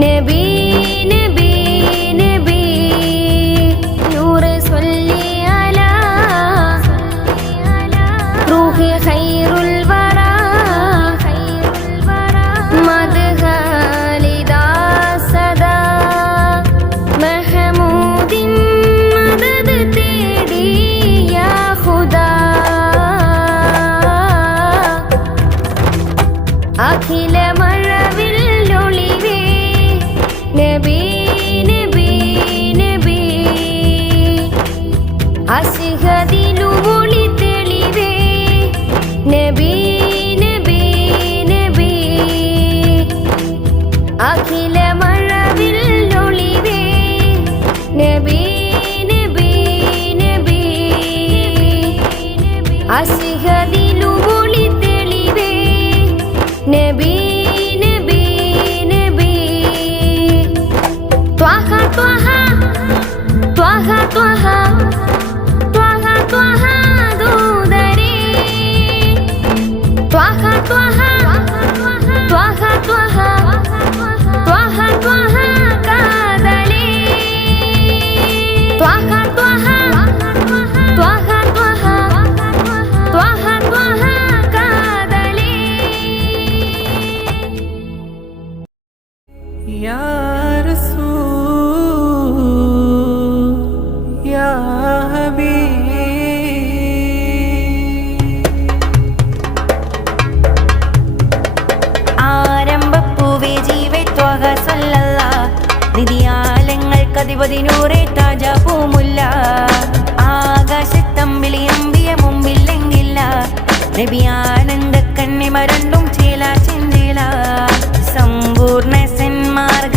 நபி así ഇലാഹ സല്ലല്ല നിതിയാലങ്ങൾക്ക് അധിപതി നൂറെ താജ പൂമുല്ല. ആകാശത്തമ്പിളി അമ്പിയ മുമ്പില്ലെങ്കില്ല. നബിയാനന്ദ കണ്ണിമരണ്ടും ചേല ചെന്തില സമ്പൂർണ സന്മാർഗ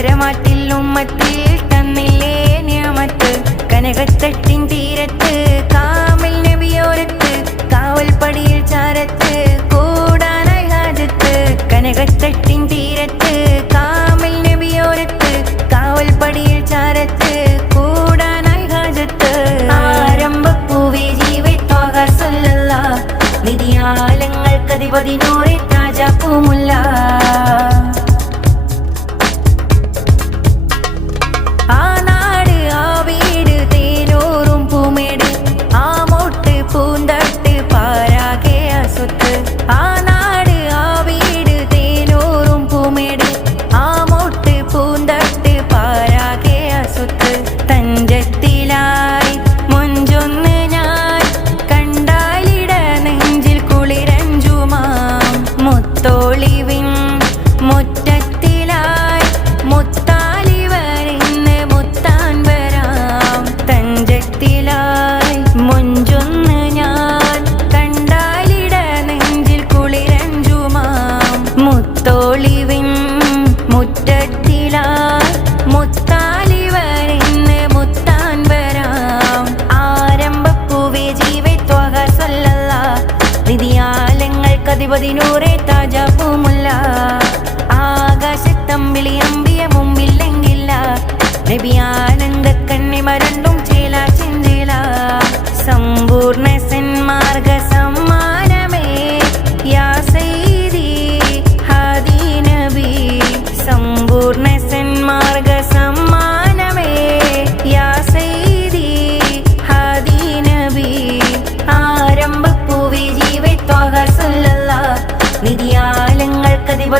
പെരമാട്ടിൽ ഉമ്മത്തിൽ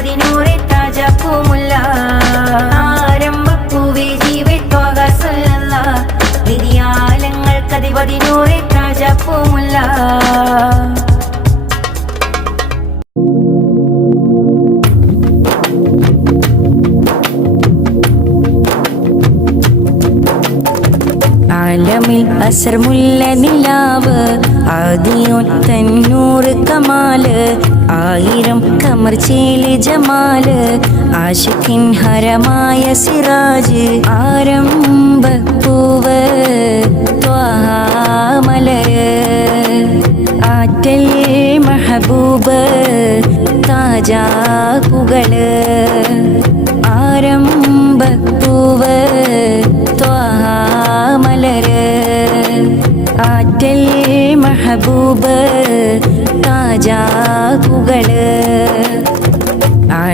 നിധിയാലങ്ങൾക്കധിപതി താജ പൂമുല്ല. ആരംഭപ്പൂവേ ജീവേ ത്വാഹ സല്ലല്ലാ നിധിയാലങ്ങൾക്കധിപതി നൂറെ താജ പൂമുല്ല. ആലമിൽ അസർമുല്ല നിലാവ് ആദിയോൻ തന്നൂറ് കമാൽ. ആയിരം കമർച്ചേൽ ജമാൽ ആഷിഖിൻ ഹരമായ സിറാജ് ആരംഭ പൂവ് ത്വാമലര് ആറ്റൽ മഹബൂബ് താജാ ആരംഭപ്പൂവ് ആരംഭ പൂവ് ത്വാമലര് ആറ്റൽ മഹബൂബ് താജാകുകൾ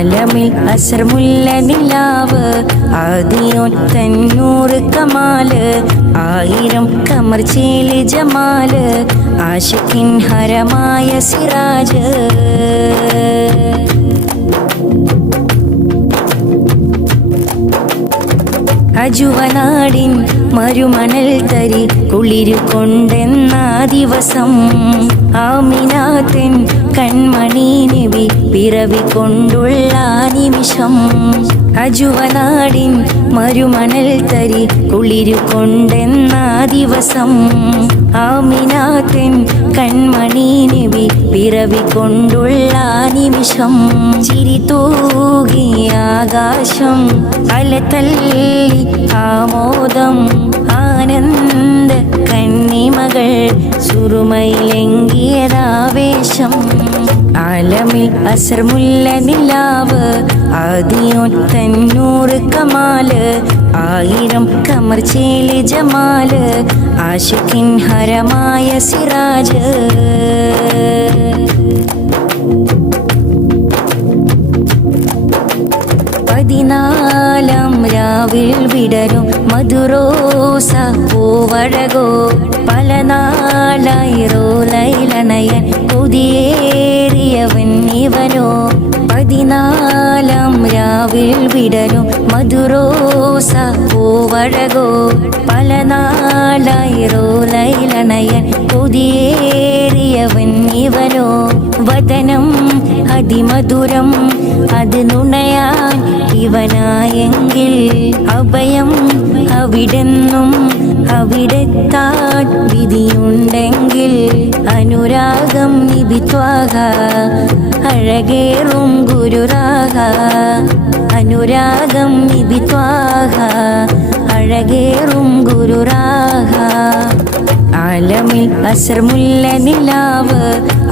ആലമിൽ അസർമുല്ല നിലാവ് ആദിയോൻ തന്നൂറ് കമാൽ ആയിരം കമർച്ചേൽ ജമാൽ ആഷിഖിൻ ഹരമായ സിറാജ്. അജുവനാടിൻ മരുമണൽ തരി കുളിരു കൊണ്ടെന്നാ ദിവസം. ആമിനാത്തൻ കൺമണി നബി പിറവി കൊണ്ടുള്ള നിമിഷം. അജുവനാടിൻ മരുമണൽ തരി കുളിരു കൊണ്ടെന്ന ദിവസം. ആമിനാത്തൻ കൺമണി നബി പിറവി കൊണ്ടുള്ള നിമിഷം. ചിരി തൂകി ആകാശം അലതല്ലി ആമോദം. ആനന്ദ കണ്ണിമകൾ സുറുമയിലെങ്കിയതാവേശം. ആലമിൽ അസർമുല്ല നിലാവ് ആദിയോൻ തന്നൂറ് കമാൽ ആയിരം കമർച്ചേൽ ജമാൽ ആഷിഖിൻ ഹരമായ സിറാജ്. പതിനാലാം രാവിൽ വിടരും മധുരോസ പൂവഴകോ പല നാളായി ലൈലനയൻ ഇവനോ പതിനാലാം രാവിൽ വിടരും മധുരോസ പൂവഴകോ. പല നാളായി റോലയിലണയൻ പുതിയേറിയവൻ ഇവനോ. വദനം അതിമധുരം അത് നുണയാൻ ഇവനായെങ്കിൽ അഭയം അവിടെന്നും അവിടെത്താൻ വിധിയുണ്ടെങ്കിൽ അനുരാഗം നിബിത്വാക അഴകേറും ഗുരുരാഗ അനുരാഗം നിബിത്വാക അഴകേറും ഗുരുരാഗ ആലമിൽ അസർമുല്ല നിലാവ്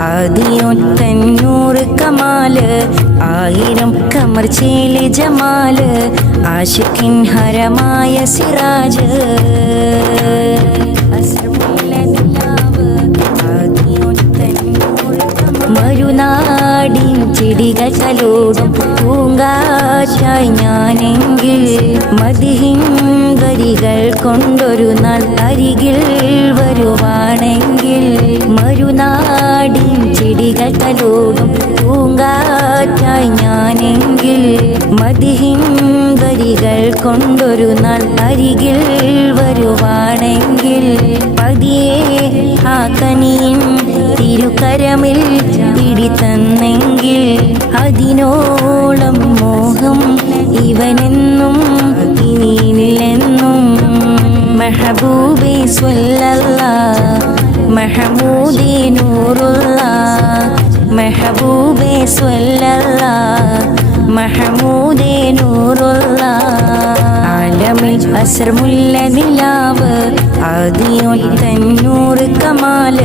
ആദിയോൻ തന്നൂറ് കമാൽ ആയിരം കമർ ചേലി ജമാൽ ആഷിഖിൻ ഹരമായ സിറാജ്. മരുനാടിൻ ചെടികൾ ചലോടും പൂങ്കാറ്റായി ഞാനെങ്കിൽ മതിഹിൻ വരികൾ കൊണ്ടൊരു നാൾ അരികിൽ വരുവാണെങ്കിൽ മരുനാടിയും ചെടികൾ തലോടും പൂങ്കാറ്റായി ഞാനെങ്കിൽ മതിഹിൻ വരികൾ കൊണ്ടൊരു നാൾ അരികിൽ വരുവാണെങ്കിൽ പതിയെ ആ തിരുകരമിൽ തിരുക്കരമിൽ പിടിത്തന്നെങ്കിൽ അതിനോളം മോഹം ഇവനെന്നും ഇനിയില്ലെന്നും. മെഹബൂബെ സ്വല്ല മെഹമൂദി നൂറുള്ള മെഹബൂബെ സ്വല്ല മെഹമൂദേ നൂറുള്ള ആലമി അസർമുല്ല നിലാവ് ആദിയോൻ തന്നൂറ് കമാൽ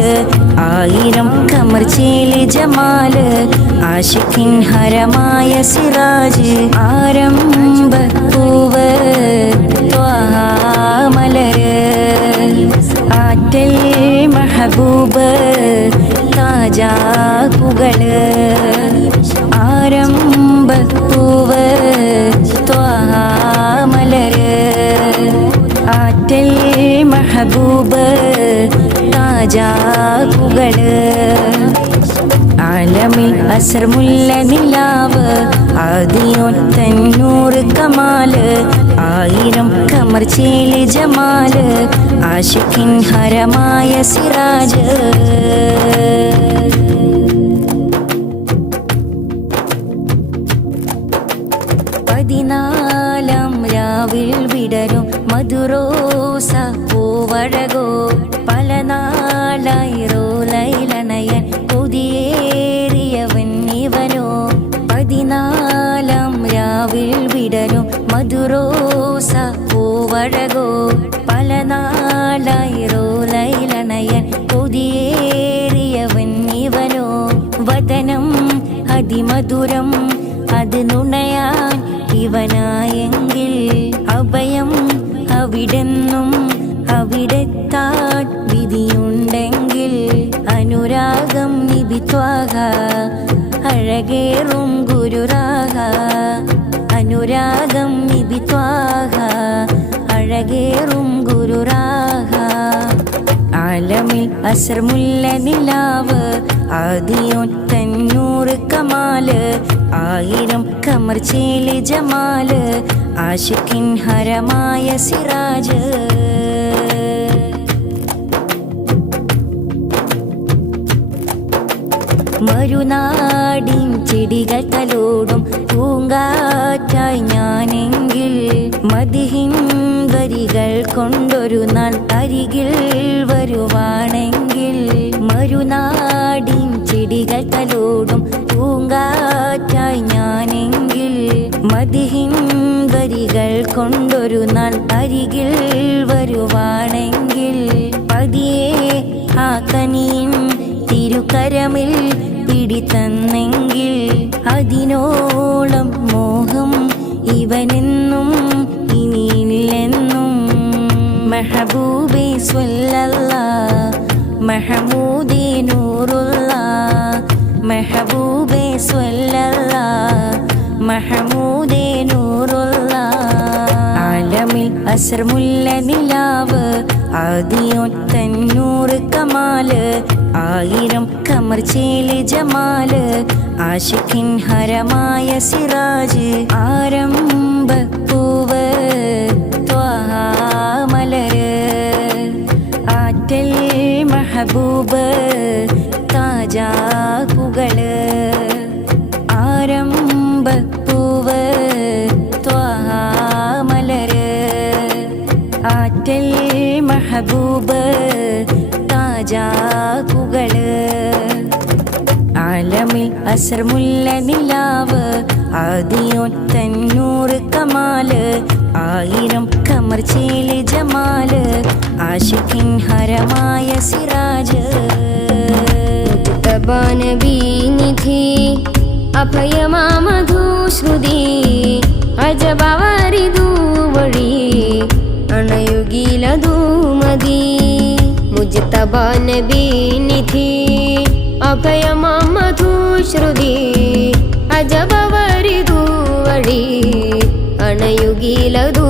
ആയിരം ചേലി ജമാൽ ആഷിഖിൻ ഹരമായ സിറാജ് ആരംഭ പൂവ് മലര് ആറ്റൽ മഹബൂബ് താജാകുകൾ ആരംഭ പൂവ് മലര് ആറ്റൽ മഹബൂബ് താജാകുകൾ ആലമിൽ അസർമുല്ല നിലാവ് ആദിയോൻ തന്നൂറ് കമാൽ ആയിരം കമർ ചേൽ ജമാൽ ആഷിഖിൻ ഹരമായ സിറാജ് പതിനാലാം രാവിൽ വിടരും മധുരോസ പൂവഴകോ പല നാളായി റോലൈലണയൻ കൊതിയേറിയവൻ ഇവനോ? പതിനാലാം രാവിൽ വിടരും മധുരോസ പൂവഴകോ? പല നാളായി റോലൈലണയൻ കൊതിയേറിയവൻ ഇവനോ? വതനം അതിമധുരം അത് നുണയാൻ ഇവനായെങ്കിൽ അഭയം അവിടെന്നും അവിടെത്താൻ വിധിയുണ്ടെങ്കിൽ അനുരാഗം നിബിത്വാക അഴകേറും ഗുരുരാഗ. അനുരാഗം നിബിത്വാക അഴകേറും ഗുരുരാഗ. ആലമിൽ അസർമുല്ല നിലാവ് ആദിയോൻ തന്നൂറ് കമാൽ. ആയിരം കമർച്ചേലി ചേൽ ജമാൽ. ആഷിഖിൻ ഹരമായ സിറാജ്. മരുനാടിൻ ചെടികൾ തലോടും പൂങ്കാറ്റായി ഞാനെങ്കിൽ മതിഹിൻ വരികൾ കൊണ്ടൊരു നാൾ അരികിൽ വരുവാണെങ്കിൽ മരുനാടിൻ ചെടികൾ തലോടും പൂങ്കാറ്റായി ഞാനെങ്കിൽ മതിഹിൻ വരികൾ കൊണ്ടൊരു നാൾ അരികിൽ വരുവാണെങ്കിൽ പതിയെ ആ തിരുക്കരമിൽ പിടിത്തന്നെങ്കിൽ അതിനോളം മോഹം ഇവനെന്നും ഇനിയില്ലെന്നും. മെഹബൂബെ സ്വല്ല മെഹമൂദി നൂറുള്ള. മെഹബൂബെ സ്വല്ല മെഹമൂദെ നൂറുള്ള. ആലമിൽ അസർമുല്ല നിലാവ് ആദിയോൻ തന്നൂറ് കമാൽ. ആയിരം കമർ ചേൽ ജമാൽ ആഷിഖിൻ ഹരമായ സിറാജ് ആരംഭ പൂവ് മലര് ആറ്റൽ മഹബൂബ് താജാകുകൾ ആരംഭ പൂവ് മലര് ആറ്റൽ മഹബൂബ് രാജാക്കുകൾ ആലമിൽ അസർമുല്ല നിലാവ് ആദിയോൻ തന്നൂറ് കമാൽ ആയിരം കമർ ചേൽ ജമാൽ ആഷിഖിൻ ഹരമായ സിറാജ്. നിധി അഭയമാ മധുശ്രുതി അജബാരിതൂ വഴി അണയുഗീലതൂ മതി मुजतबा नबी निधि अभयमा मधुश्रुति अजबवरिदुवळि अणयुगीलदु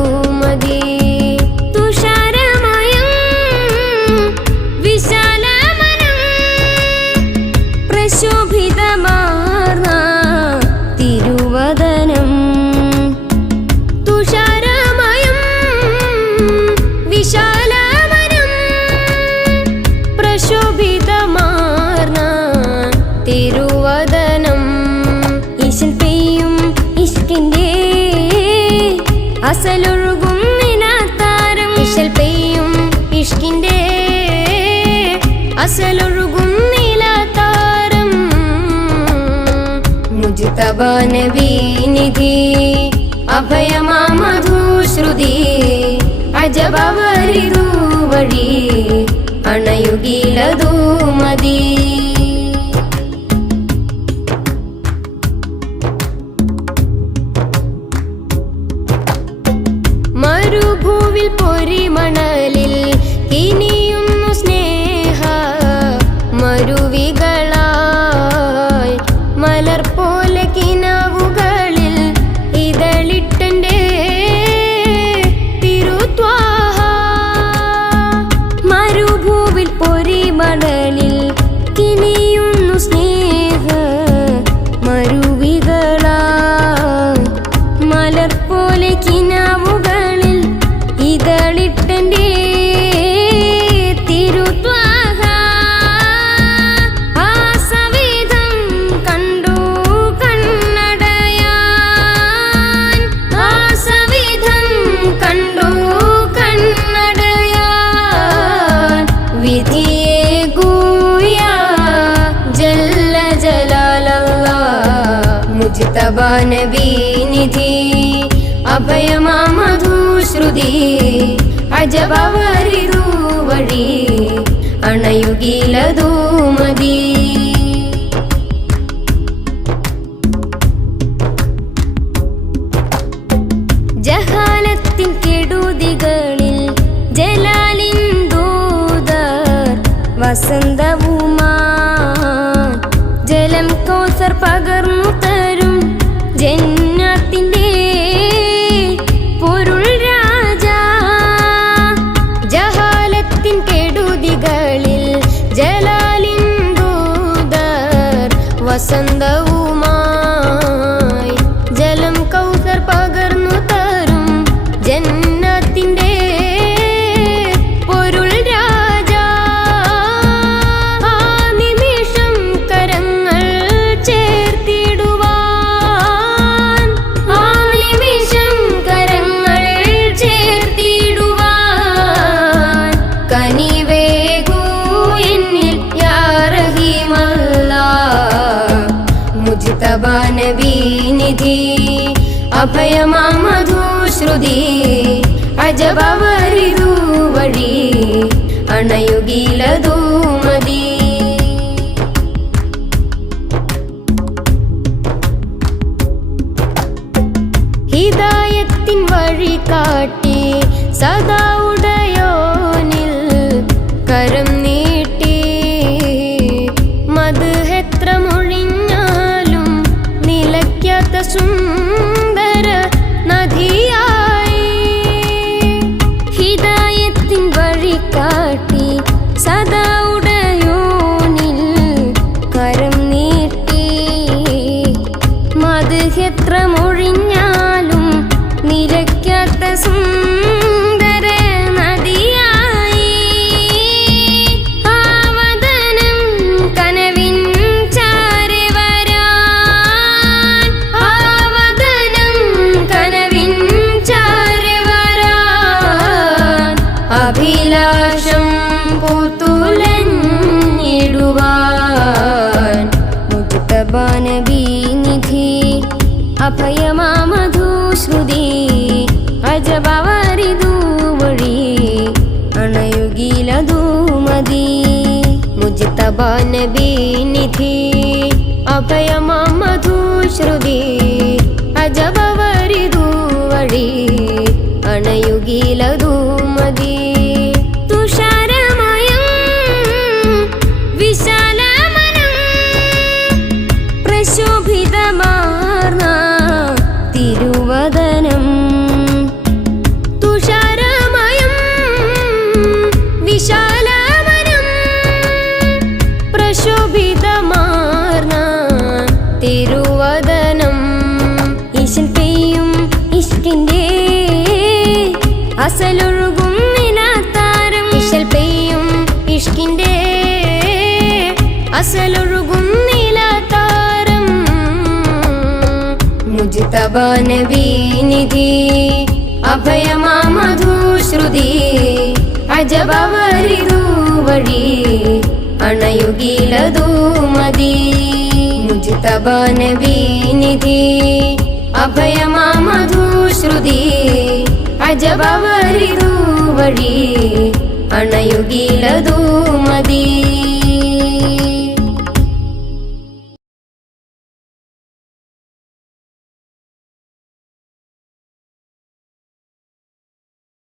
निधि अभयमा मधुश्रुति अजबवरि मानवी निधि अभयमा मधुश्रुति अजबवरिदू वळि अणयुगीलदू मदी pasando ஹிதாயத்தின் வழி காட்டி சதா അഭിലാഷം പുത്തുലഞ്ഞിടുവാൻ മുക്തബാനബി നിധി അഭയമധുശ്രുതി അജബവരിതു വഴി അണയുകിലതു മതി മുജിതബാനബി നിധി അഭയമധുശ്രുതി അജബവരിതു വഴി അണയുകിലതു അജബാനവീനിധി അഭയമാമധൂശ്രുതി അജബവരിതൂ വഴി അണയുകിലതൂ മതി. മുജിതബാനവീനിധി അഭയമാമധൂശ്രുതി അജബവരിതൂ വഴി അണയുകിലതൂ മതി.